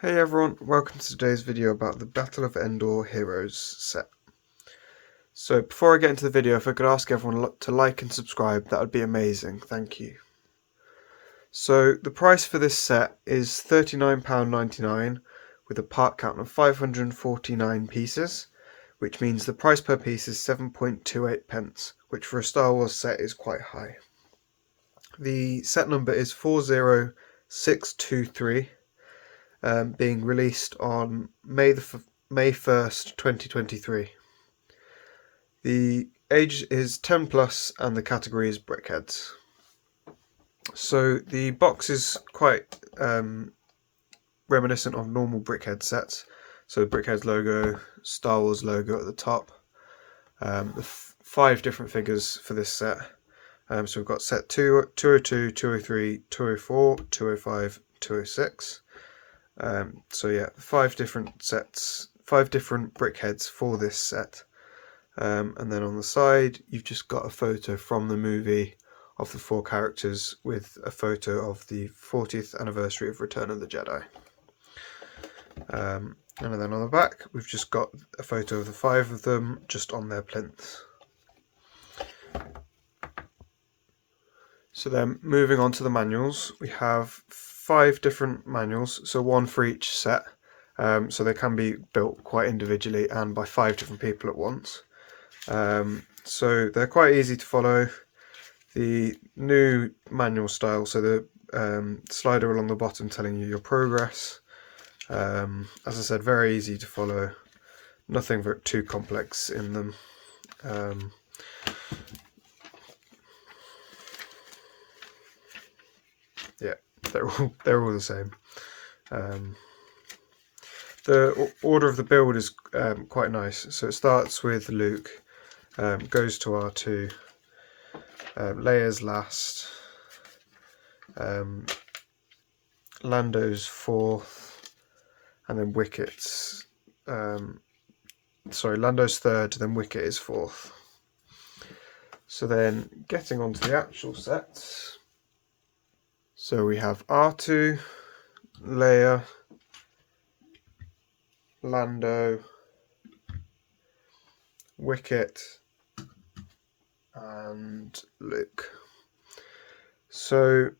Hey everyone, welcome to today's video about the Battle of Endor Heroes set. So before I get into the video, if I could ask everyone to like and subscribe, that would be amazing, thank you. So the price for this set is £39.99 with a part count of 549 pieces, which means the price per piece is 7.28 pence, which for a Star Wars set is quite high. The set number is 40623. Being released on May 1st, 2023. The age is 10 plus and the category is brickheads. So the box is quite reminiscent of normal brickhead sets. So the brickheads logo, Star Wars logo at the top. The 5 different figures for this set. So we've got set 202, 203, 204, 205, 206. So yeah, 5 different sets, 5 different brickheads for this set. And then on the side, you've just got a photo from the movie of the 4 characters with a photo of the 40th anniversary of Return of the Jedi. And then on the back, we've just got a photo of the 5 of them just on their plinths. So then moving on to the manuals, we have 5 different manuals, so 1 for each set. So they can be built quite individually and by 5 different people at once. So they're quite easy to follow. The new manual style, so the slider along the bottom telling you your progress. As I said, very easy to follow. Nothing too complex in them. Yeah, they're all the same. The order of the build is quite nice. So it starts with Luke, goes to R2, Leia's last, Lando's 4th, and then Wicket's. Lando's 3rd, then Wicket is 4th. So then getting onto the actual sets. So we have R2, Leia, Lando, Wicket, and Luke. So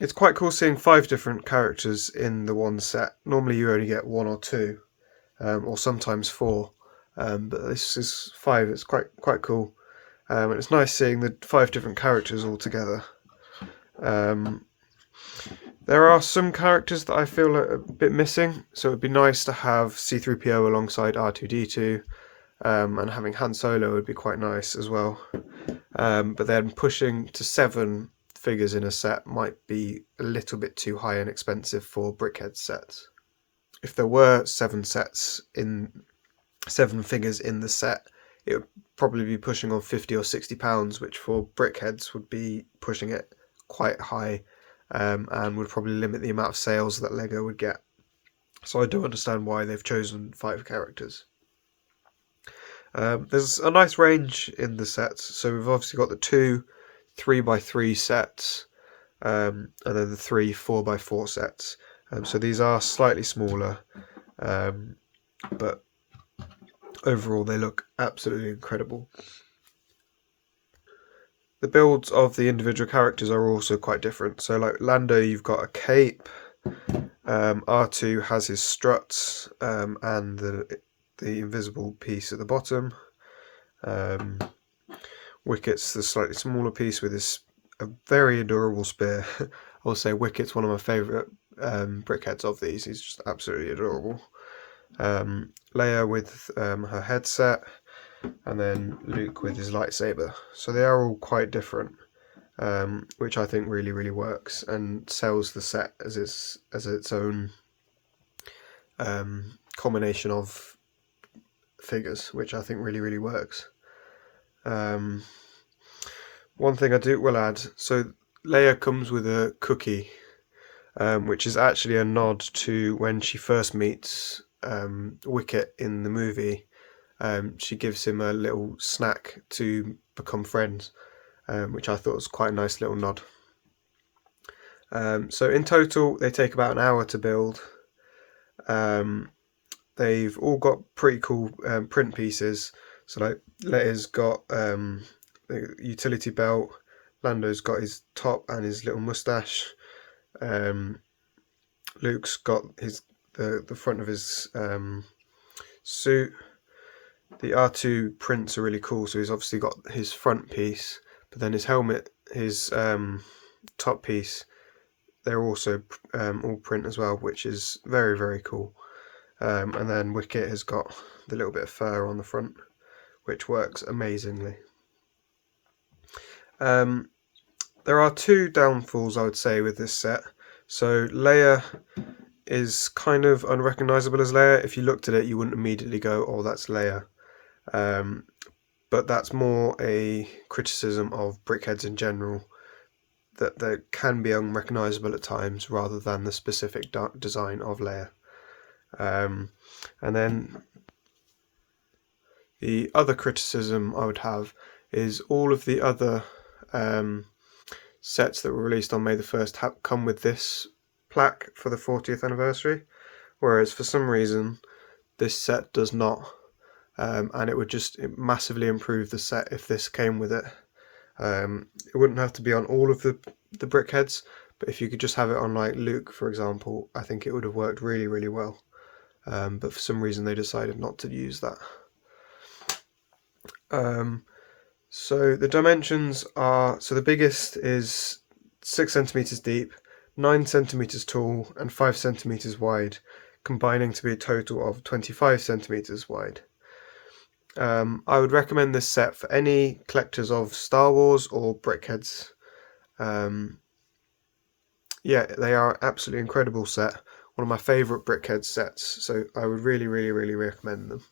it's quite cool seeing 5 different characters in the one set. Normally you only get 1 or 2, or sometimes 4, but this is 5. It's quite cool, and it's nice seeing the 5 different characters all together. There are some characters that I feel are a bit missing, so it would be nice to have C-3PO alongside R2-D2, and having Han Solo would be quite nice as well. But then pushing to 7 figures in a set might be a little bit too high and expensive for brickhead sets. If there were 7 figures in the set, it would probably be pushing on £50 or £60, which for brickheads would be pushing it quite high, and would probably limit the amount of sales that Lego would get. So I do understand why they've chosen 5 characters. There's a nice range in the sets, so we've obviously got the 2 3x3 sets, and then the 3 4x4 sets. So these are slightly smaller, but overall they look absolutely incredible. The builds of the individual characters are also quite different. So like Lando, you've got a cape, R2 has his struts, and the invisible piece at the bottom. Wicket's the slightly smaller piece with a very adorable spear. I will say Wicket's one of my favourite brickheads of these. He's just absolutely adorable. Leia with her headset, and then Luke with his lightsaber. So they are all quite different, which I think really works and sells the set as its own combination of figures, which I think really works. One thing I will add, so Leia comes with a cookie, which is actually a nod to when she first meets Wicket in the movie. She gives him a little snack to become friends, which I thought was quite a nice little nod. So in total, they take about an hour to build. They've all got pretty cool print pieces. So like Leia's got the utility belt, Lando's got his top and his little mustache. Luke's got the front of his suit. The R2 prints are really cool, so he's obviously got his front piece, but then his helmet, his top piece, they're also all print as well, which is very, very cool. And then Wicket has got the little bit of fur on the front, which works amazingly. There are two downfalls, I would say, with this set. So Leia is kind of unrecognizable as Leia. If you looked at it, you wouldn't immediately go, "Oh, that's Leia." But that's more a criticism of brickheads in general, that they can be unrecognizable at times rather than the specific design of Leia. And then the other criticism I would have is all of the other sets that were released on May the 1st come with this plaque for the 40th anniversary, whereas for some reason this set does not, and it would just massively improve the set if this came with it. It wouldn't have to be on all of the brickheads, but if you could just have it on like Luke, for example, I think it would have worked really, really well. But for some reason they decided not to use that. So the dimensions are, so the biggest is 6 centimeters deep, 9 centimeters tall, and 5 centimeters wide, combining to be a total of 25 centimeters wide. I would recommend this set for any collectors of Star Wars or brickheads. Yeah, they are an absolutely incredible set. One of my favourite brickhead sets, so I would really, really, really recommend them.